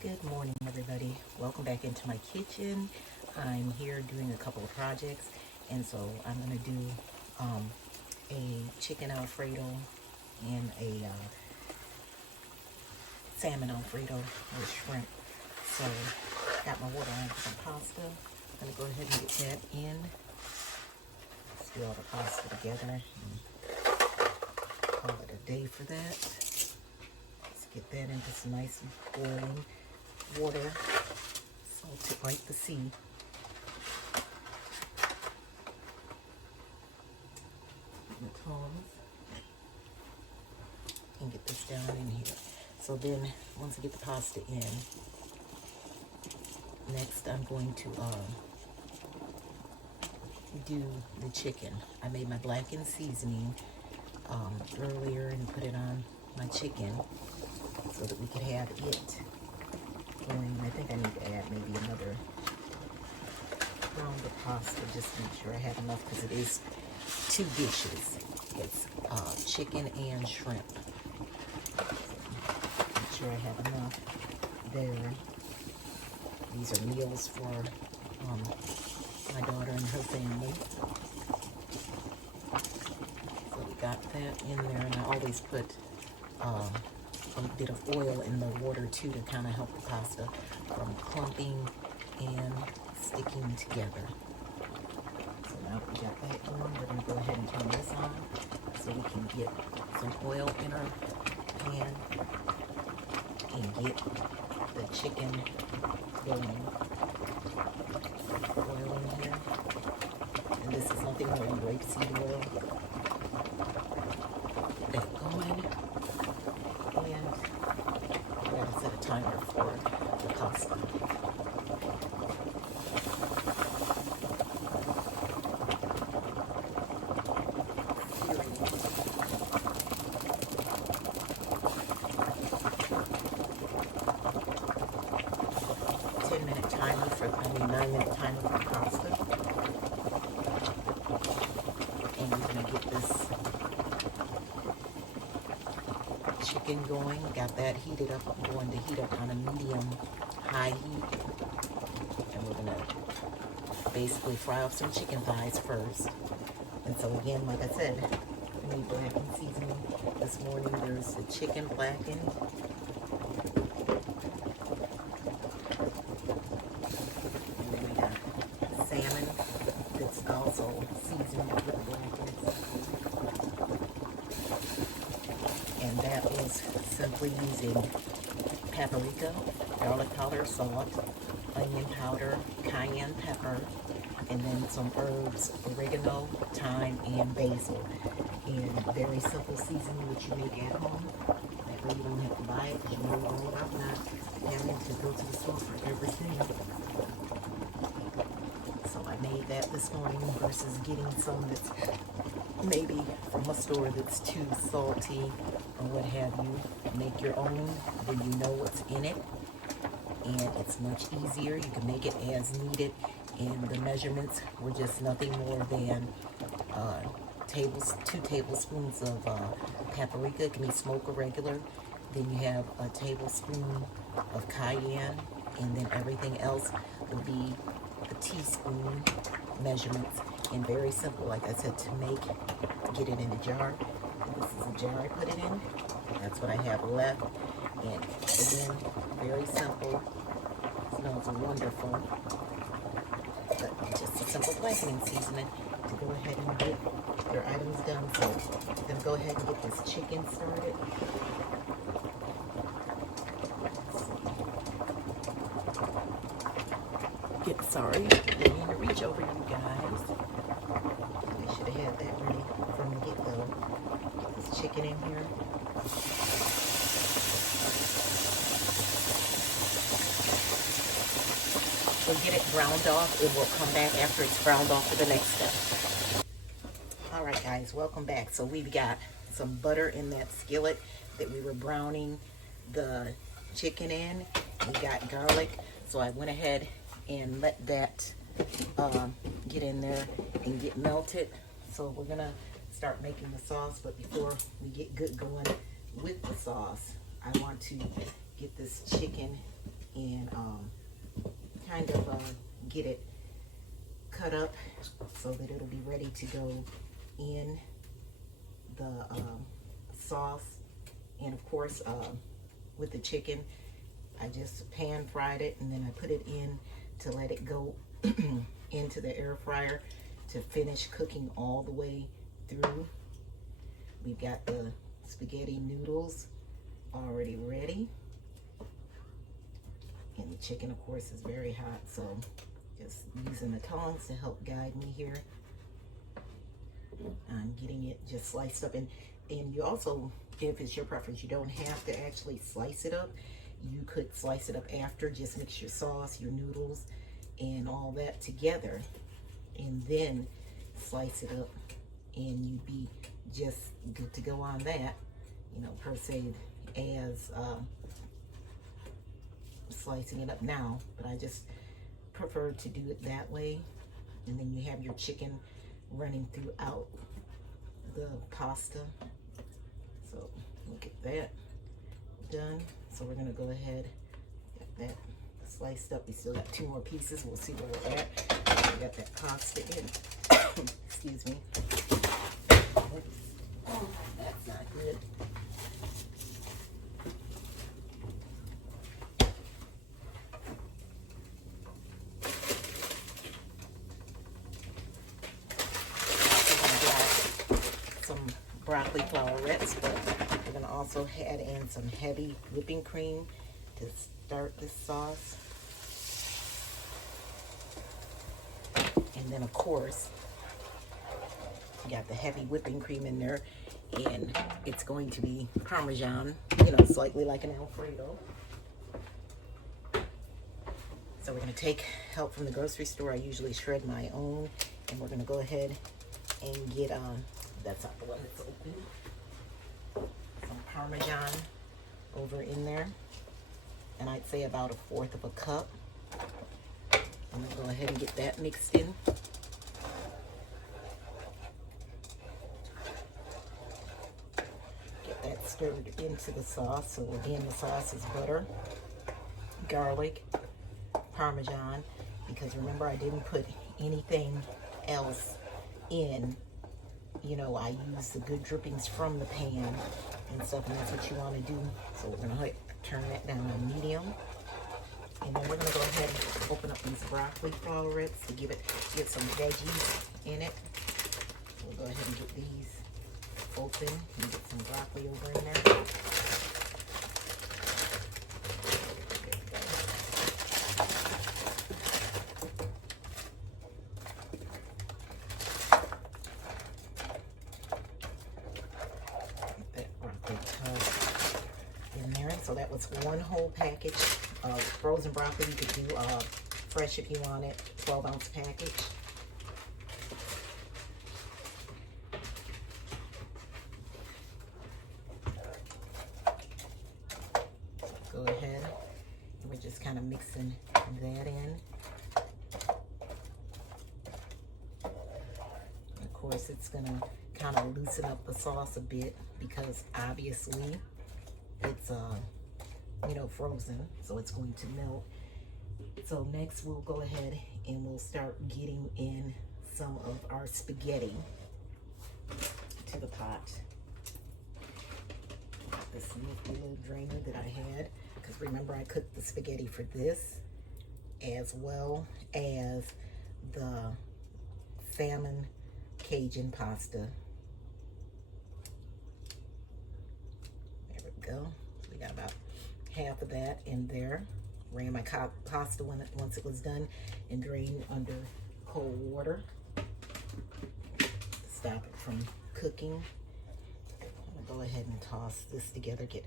Good morning, everybody. Welcome back into my kitchen. I'm here doing a couple of projects, and so I'm going to do a chicken Alfredo and a salmon Alfredo with shrimp. So, got my water on for some pasta. I'm going to go ahead and get that in. Let's do all the pasta together and call it a day for that. Let's get that into some nice boiling water, salt it like the sea. The tongs and get this down in here. So then, once I get the pasta in, next I'm going to do the chicken. I made my blackened seasoning earlier and put it on my chicken so that we could have it going. I think I need to add maybe another round of pasta just to make sure I have enough, because it is 2 dishes. It's chicken and shrimp. Make sure I have enough there. These are meals for my daughter and her family. So we got that in there, and I always put a bit of oil in the water too to kind of help the pasta from clumping and sticking together. So now we got that going, we're going to go ahead and turn this on so we can get some oil in our pan and get the chicken going. Oil in here, and this is nothing more than rapeseed oil. Get that going, and I gotta set a timer for the pasta. 9-minute timer for pasta. And I'm gonna get this chicken going. Got that heated up. I'm going to heat up on a medium-high heat. And we're gonna basically fry off some chicken thighs first. And so again, like I said, I made blackened seasoning this morning. There's the chicken blackened. And then we got salmon that's also seasoned with blackens. And that is simply using paprika, garlic powder, salt, onion powder, cayenne pepper, and then some herbs, oregano, thyme, and basil. And very simple seasoning which you make at home. That way you don't have to buy it, because you know all about not having to go to the store for everything. So I made that this morning versus getting some that's maybe from a store that's too salty or what have you. Make your own, then you know what's in it. And it's much easier. You can make it as needed. And the measurements were just nothing more than 2 tablespoons of paprika. It can be smoked or regular. Then you have a tablespoon of cayenne, and then everything else will be a teaspoon measurements. And very simple, like I said, to make, to get it in a jar. This is a jar I put it in. That's what I have left. And again, very simple. Smells wonderful. But just a simple blackening seasoning to go ahead and get your items done. So I'm going to go ahead and get this chicken started. Sorry, I didn't mean to reach over you guys. I should have had that ready from the get-go. Get this chicken in here. So get it browned off. It will come back after it's browned off for the next step. Alright guys, welcome back. So we've got some butter in that skillet that we were browning the chicken in. We got garlic. So I went ahead and let that get in there and get melted. So we're gonna start making the sauce, but before we get good going with the sauce, I want to get this chicken and kind of get it cut up so that it'll be ready to go in the sauce. And of course, with the chicken, I just pan fried it, and then I put it in to let it go into the air fryer to finish cooking all the way through. We've got the spaghetti noodles already ready. And the chicken, of course, is very hot, so just using the tongs to help guide me here. I'm getting it just sliced up. And you also, if it's your preference, you don't have to actually slice it up. You could slice it up after, just mix your sauce, your noodles, and all that together, and then slice it up, and you'd be just good to go on that, you know, per se, as slicing it up now. But I just prefer to do it that way. And then you have your chicken running throughout the pasta. So look at that done. So we're gonna go ahead, get that sliced up. We still got 2 more pieces. We'll see where we're at. We got that pasta in. Excuse me. Oh, that's not good. Some broccoli flowerets, but we're going to also add in some heavy whipping cream to start this sauce. And then, of course, you got the heavy whipping cream in there, and it's going to be Parmesan, you know, slightly like an Alfredo. So we're going to take help from the grocery store. I usually shred my own, and we're going to go ahead and get that's not the one that's open, some Parmesan over in there, and I'd say about 1/4 of a cup. I'm going to go ahead and get that mixed in. Get that stirred into the sauce. So again, the sauce is butter, garlic, Parmesan, because remember, I didn't put anything else in. You know, I use the good drippings from the pan and stuff, and that's what you want to do. So we're going to turn that down to medium. And then we're going to go ahead and open up these broccoli flowerets to get some veggies in it. We'll go ahead and get these open and get some broccoli over in there. So that was 1 whole package of frozen broccoli. You could do fresh if you want it, 12-ounce package. Go ahead, and we're just kind of mixing that in. Of course, it's gonna kind of loosen up the sauce a bit because obviously it's you know, frozen, so it's going to melt. So next we'll go ahead and we'll start getting in some of our spaghetti to the pot. This nifty little drainer that I had, because remember I cooked the spaghetti for this as well as the salmon Cajun pasta. There we go. So we got about half of that in there. Ran my pasta once it was done and drained under cold water to stop it from cooking. I'm gonna go ahead and toss this together, get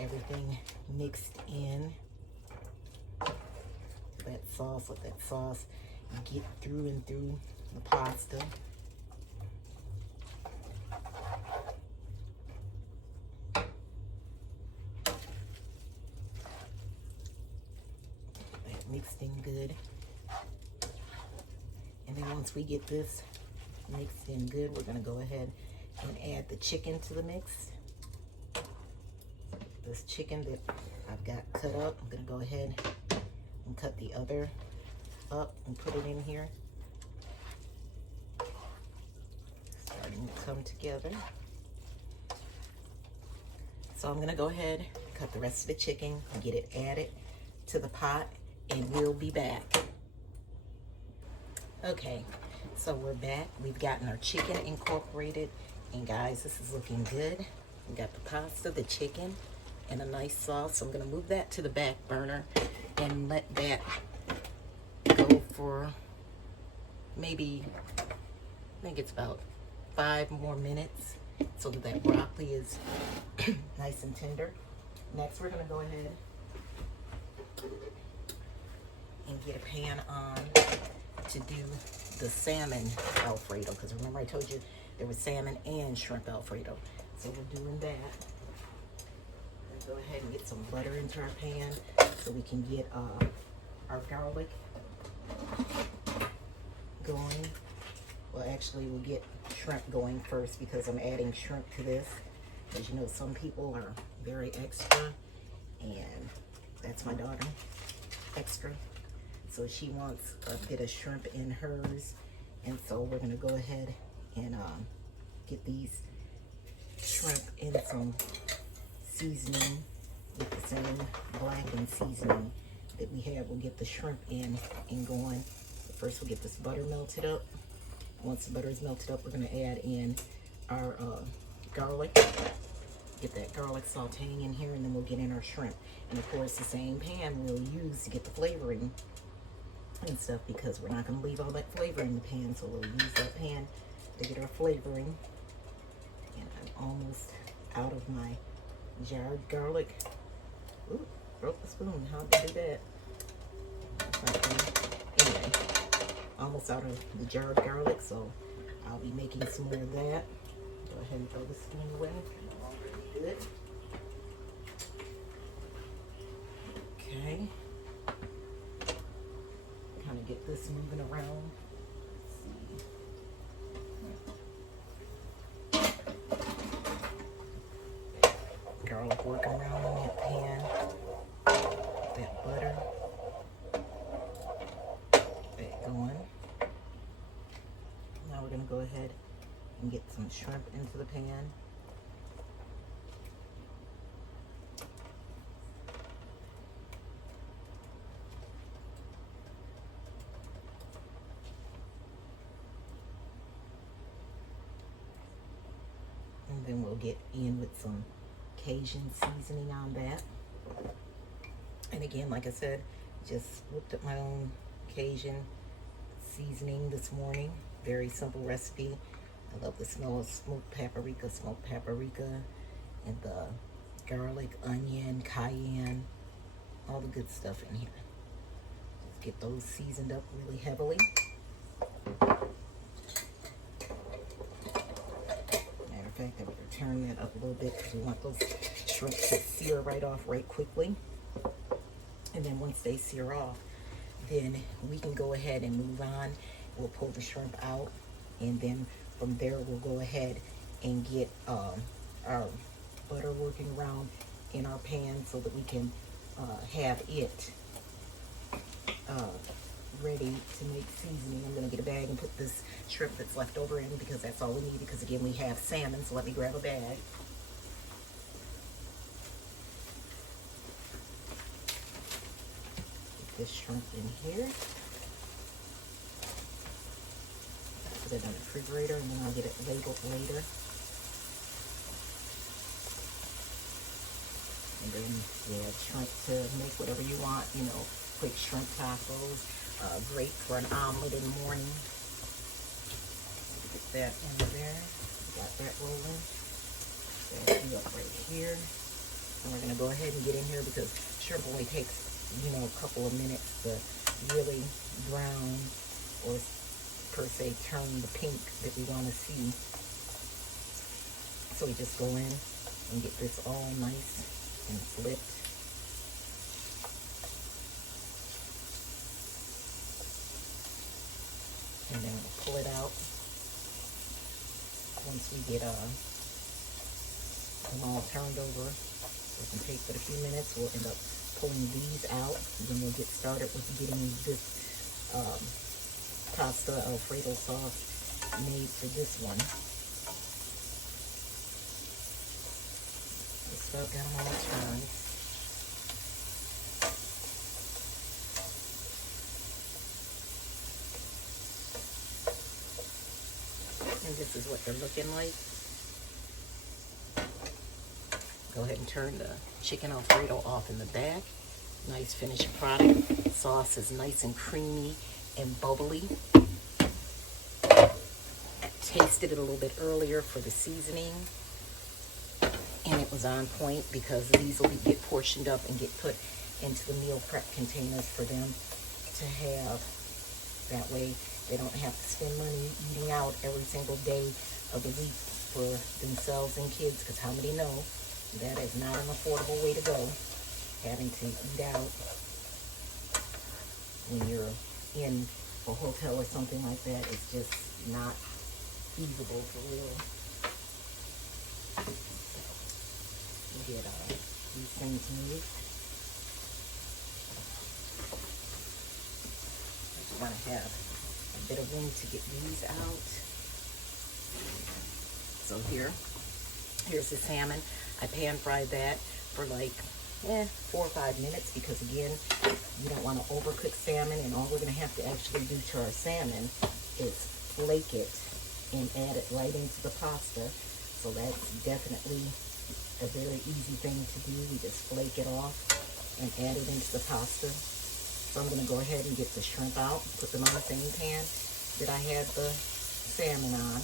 everything mixed in. That sauce, let that sauce get through and through the pasta. Mixed in good. And then once we get this mixed in good, we're going to go ahead and add the chicken to the mix. This chicken that I've got cut up, I'm going to go ahead and cut the other up and put it in here. Starting to come together. So I'm gonna go ahead, cut the rest of the chicken and get it added to the pot, and we'll be back. Okay, so we're back. We've gotten our chicken incorporated, and guys, this is looking good. We got the pasta, the chicken, and a nice sauce. So I'm gonna move that to the back burner and let that go for maybe, I think it's about 5 more minutes, so that broccoli is nice and tender. Next, we're gonna go ahead and get a pan on to do the salmon Alfredo, because remember I told you there was salmon and shrimp Alfredo. So we're doing that. Let's go ahead and get some butter into our pan so we can get our garlic going. Well, actually, we'll get shrimp going first because I'm adding shrimp to this. As you know, some people are very extra, and that's my daughter, extra. So she wants a bit of shrimp in hers, and so we're gonna go ahead and get these shrimp in some seasoning with the same blackened seasoning that we have. We'll get the shrimp in and going. First, we'll get this butter melted up. Once the butter is melted up, we're gonna add in our garlic. Get that garlic sauteing in here, and then we'll get in our shrimp. And of course, the same pan we'll use to get the flavoring and stuff, because we're not gonna leave all that flavor in the pan, so we'll use that pan to get our flavoring. And I'm almost out of my jarred garlic. Ooh, broke the spoon. How'd they do that? Anyway, almost out of the jarred garlic, so I'll be making some more of that. Go ahead and throw the spoon away. Good. Okay. Kind of get this moving around. Garlic working around in that pan. That butter. That going. Now we're going to go ahead and get some shrimp into the pan. And then we'll get in with some Cajun seasoning on that. And again, like I said, just whipped up my own Cajun seasoning this morning. Very simple recipe. I love the smell of smoked paprika, and the garlic, onion, cayenne, all the good stuff in here. Just get those seasoned up really heavily. Matter of fact, I'm going to turn that up a little bit because we want those shrimp to sear right off right quickly. And then once they sear off, then we can go ahead and move on. We'll pull the shrimp out, and then from there we'll go ahead and get our butter working around in our pan so that we can have it ready to make seasoning. I'm going to get a bag and put this shrimp that's left over in, because that's all we need, because again we have salmon. So let me grab a bag. Put this shrimp in here. Put it in the refrigerator, and then I'll get it labeled later. And then yeah, shrimp to make whatever you want, you know, quick shrimp tacos, great for an omelet in the morning. Get that in there. Got that rolling. Set you up right here. And we're gonna go ahead and get in here, because shrimp only takes, you know, a couple of minutes to really brown, or per se turn the pink that we want to see. So we just go in and get this all nice and flipped. And then we'll pull it out. Once we get them all turned over, it can take but a few minutes. We'll end up pulling these out. Then we'll get started with getting this pasta Alfredo sauce made for this one. Just about got them all turned. And this is what they're looking like. Go ahead and turn the chicken Alfredo off in the back. Nice finished product. Sauce is nice and creamy and bubbly. I tasted it a little bit earlier for the seasoning, and it was on point because these will get portioned up and get put into the meal prep containers for them to have. That way they don't have to spend money eating out every single day of the week for themselves and kids, because how many know that is not an affordable way to go, having to eat out when you're in a hotel or something like that. It's just not feasible for real. Get these things moved. I just want to have a bit of room to get these out. So here's the salmon. I pan fried that for like 4 or 5 minutes, because again, you don't want to overcook salmon, and all we're going to have to actually do to our salmon is flake it and add it right into the pasta. So that's definitely a very easy thing to do. We just flake it off and add it into the pasta. So I'm going to go ahead and get the shrimp out, put them on the same pan that I had the salmon on.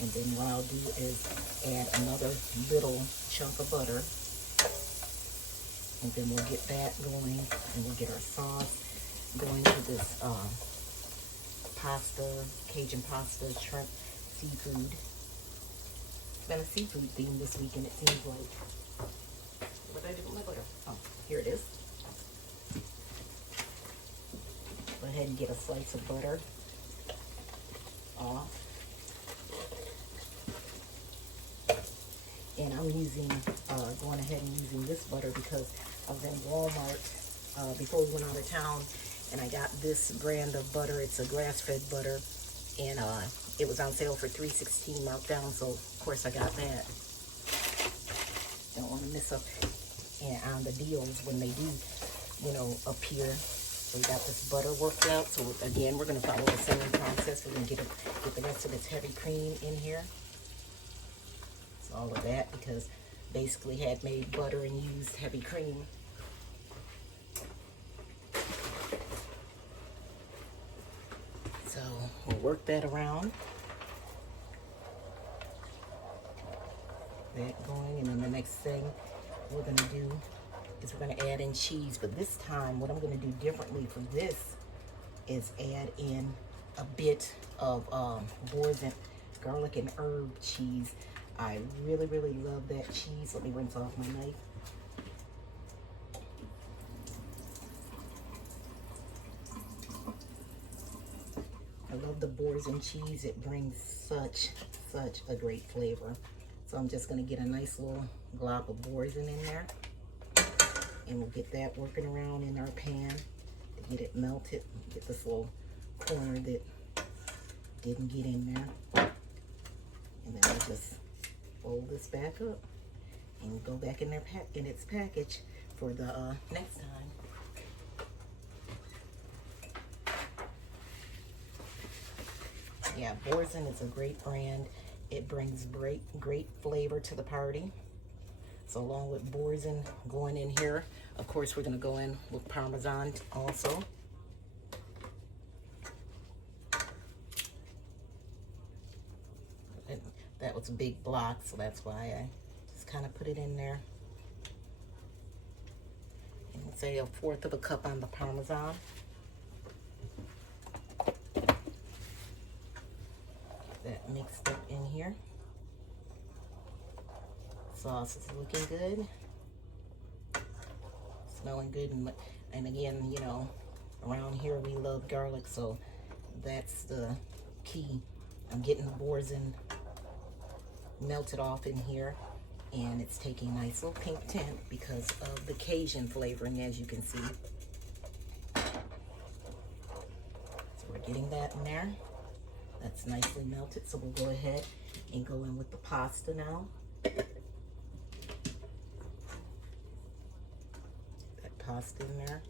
And then what I'll do is add another little chunk of butter. And then we'll get that going, and we'll get our sauce going to this pasta, Cajun pasta, shrimp, seafood. It's been a seafood theme this weekend, it seems like. What did I do with my butter? Oh, here it is. Go ahead and get a slice of butter off. And I'm using, going ahead and using this butter because I was in Walmart before we went out of town, and I got this brand of butter. It's a grass-fed butter, and it was on sale for $3.16 marked down, so of course I got that. Don't want to miss up on the deals when they do, appear. So we got this butter worked out. So again, we're going to follow the same process. We're going to get the rest of this heavy cream in here. All of that, because basically had made butter and used heavy cream. So we'll work that around. That going, and then the next thing we're going to do is we're going to add in cheese. But this time, what I'm going to do differently for this is add in a bit of Boursin garlic and herb cheese. I really, really love that cheese. Let me rinse off my knife. I love the Boursin cheese. It brings such a great flavor. So I'm just going to get a nice little glop of Boursin in there. And we'll get that working around in our pan to get it melted. Get this little corner that didn't get in there. And then we'll just fold this back up and go back in there in its package for the next time. Yeah, Boursin is a great brand. It brings great flavor to the party. So along with Boursin going in here, of course we're going to go in with Parmesan also. That was a big block, so that's why I just kind of put it in there. And let's say 1/4 cup on the Parmesan. That mixed up in here. Sauce is looking good. Smelling good. And again, around here we love garlic, so that's the key. I'm getting the Boursin melted off in here, And it's taking a nice little pink tint because of the Cajun flavoring, as you can see. So we're getting that in there. That's nicely melted, so we'll go ahead and go in with the pasta now. That pasta in there.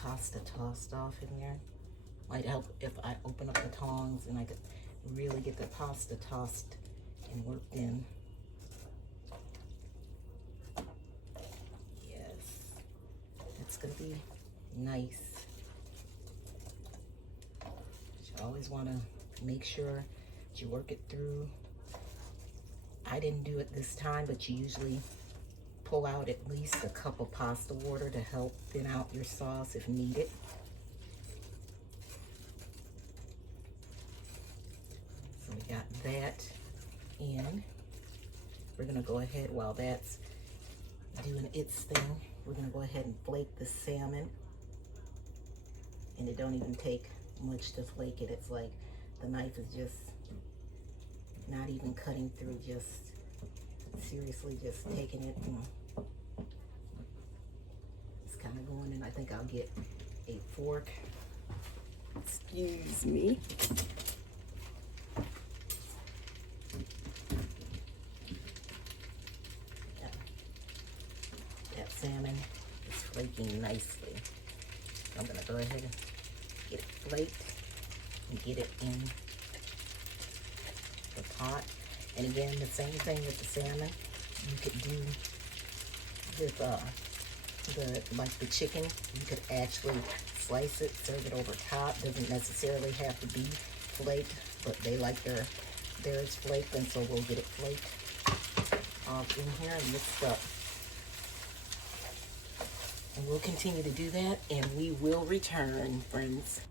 Pasta tossed off in there. Might help if I open up the tongs and I could really get the pasta tossed and worked in. Yes, it's gonna be nice. You always want to make sure that you work it through. I didn't do it this time, but you usually pull out at least a cup of pasta water to help thin out your sauce if needed. So we got that in. We're gonna go ahead while that's doing its thing. We're gonna go ahead and flake the salmon. And it don't even take much to flake it. It's like the knife is just not even cutting through, just seriously just taking it and it's kind of going in. I think I'll get a fork. Excuse me. Yeah. That salmon is flaking nicely. I'm gonna go ahead and get it flaked and get it in the pot. And again, the same thing with the salmon. You could do with like the chicken. You could actually slice it, serve it over top. Doesn't necessarily have to be flaked, but they like theirs flaked, and so we'll get it flaked off in here and mixed up. And we'll continue to do that, and we will return, friends.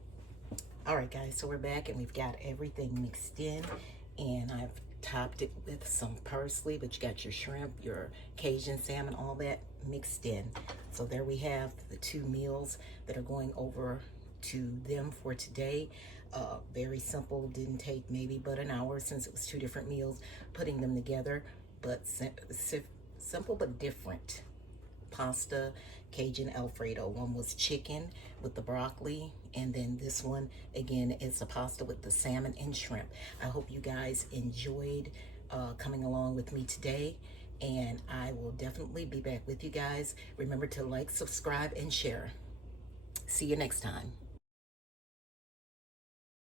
All right, guys, so we're back, and we've got everything mixed in, and I've topped it with some parsley, but you got your shrimp, your Cajun salmon, all that mixed in. So there we have the two meals that are going over to them for today. Very simple, didn't take maybe but an hour since it was two different meals, putting them together, but simple but different. Pasta, Cajun Alfredo. One was chicken with the broccoli, and then this one again is a pasta with the salmon and shrimp. I hope you guys enjoyed coming along with me today, and I will definitely be back with you guys. Remember to like, subscribe, and share. See you next time.